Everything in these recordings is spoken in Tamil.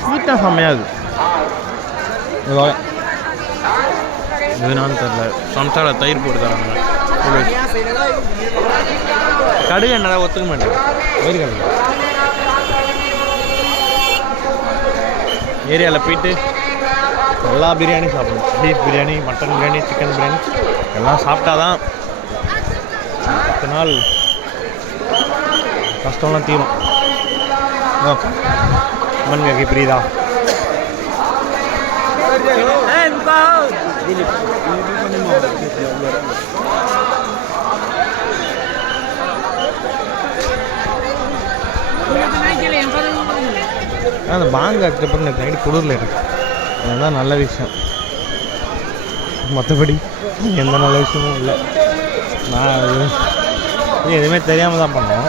ஸ்வீட்டாக செம்மையாது எதுனாலும் தெரில. சம்சார தயிர் போட்டு தராங்க. கடுகு என்னால் ஒத்துக்க மாட்டேன். வயிறு கடுகு ஏரியாவில் போயிட்டு எல்லா பிரியாணி சாப்பிடணும். Beef biryani, mutton biryani, chicken biryani எல்லாம் சாப்பிட்டா தான் 10 நாள் கஷ்டம்லாம் தீரும். मन गया कि प्रीदा அந்த பாங்க அப்புறம் நைட்டு குளிரில் இருக்கு. அதுதான் நல்ல விஷயம். மற்றபடி எந்த நல்ல விஷயமும் இல்லை. நான் எதுவுமே தெரியாமல் தான் பண்ணோம்.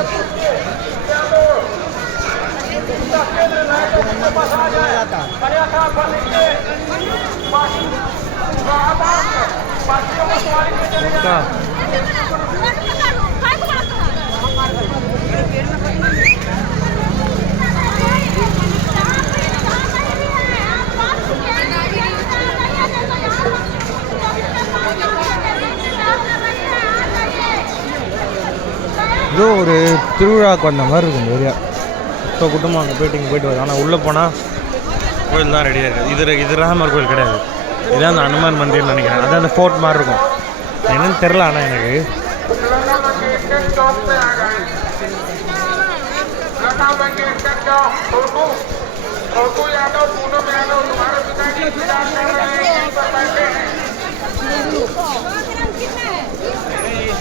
ஏதோ ஒரு திருவிழாவுக்கு வந்த மாதிரி இருக்கும் இந்த ஏரியா. இப்போ கூட்டமாக அங்கே போயிட்டு இங்கே போயிட்டு வருது. ஆனால் உள்ளே போனால் கோயில் தான் ரெடியாக இருக்குது. இது ராமர் கோயில் கிடையாது. இதான் அந்த அனுமான் மந்திர்னு நினைக்கிறேன். அதான் அந்த ஃபோர்ட் மாதிரி இருக்கும். என்னன்னு தெரில. ஆனால் எனக்கு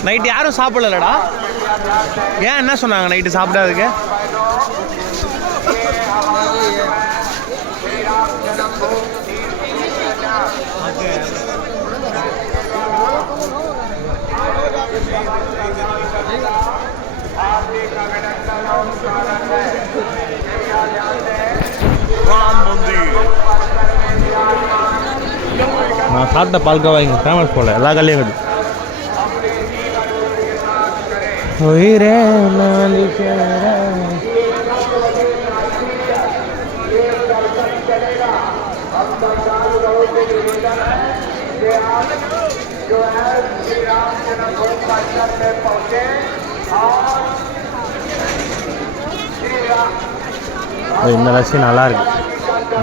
நைட்டு யாரும் சாப்பிடலடா. ஏன் என்ன சொன்னாங்க நைட்டு சாப்பிடாதுக்கு? நான் சாப்பிட்ட பால்கோவா இங்கே ஃபேமஸ் போல எல்லா கல்லையும் இருக்குது. உயிரே இந்த லஸ்ஸி நல்லா இருக்கு.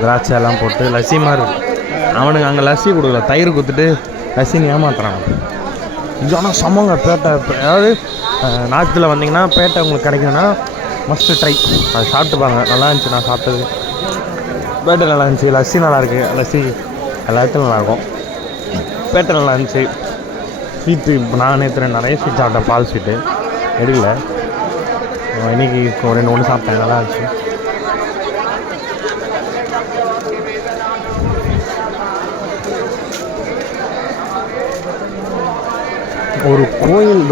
திராட்சை எல்லாம் போட்டு லஸ்ஸி மாதிரி இருக்கு. அவனுக்கு அங்கே லஸ்ஸி கொடுக்கல, தயிர் கொடுத்துட்டு லஸ்ஸின்னு ஏமாத்துறான். இது ஆனால் சமங்க பேட்டை. அதாவது நாட்டில் வந்தீங்கன்னா பேட்டை உங்களுக்கு கிடைக்குன்னா மஸ்ட்டு ட்ரை. அது சாப்பிட்டுப்பாங்க. நல்லா இருந்துச்சு. நான் சாப்பிட்டது பேட்டை நல்லா இருந்துச்சு. லஸ்ஸி நல்லாயிருக்கு. லஸ்ஸி எல்லாத்துக்கும் நல்லாயிருக்கும். பேட்டை நல்லா இருந்துச்சு. ஸ்வீட்டு இப்போ நான் நேற்று நிறைய ஸ்வீட் சாப்பிட்டேன். பால் ஸ்வீட்டு எடுக்கல. இன்றைக்கி 2 சாப்பிட்டேன். நல்லா இருந்துச்சு. ஒரு கோயில்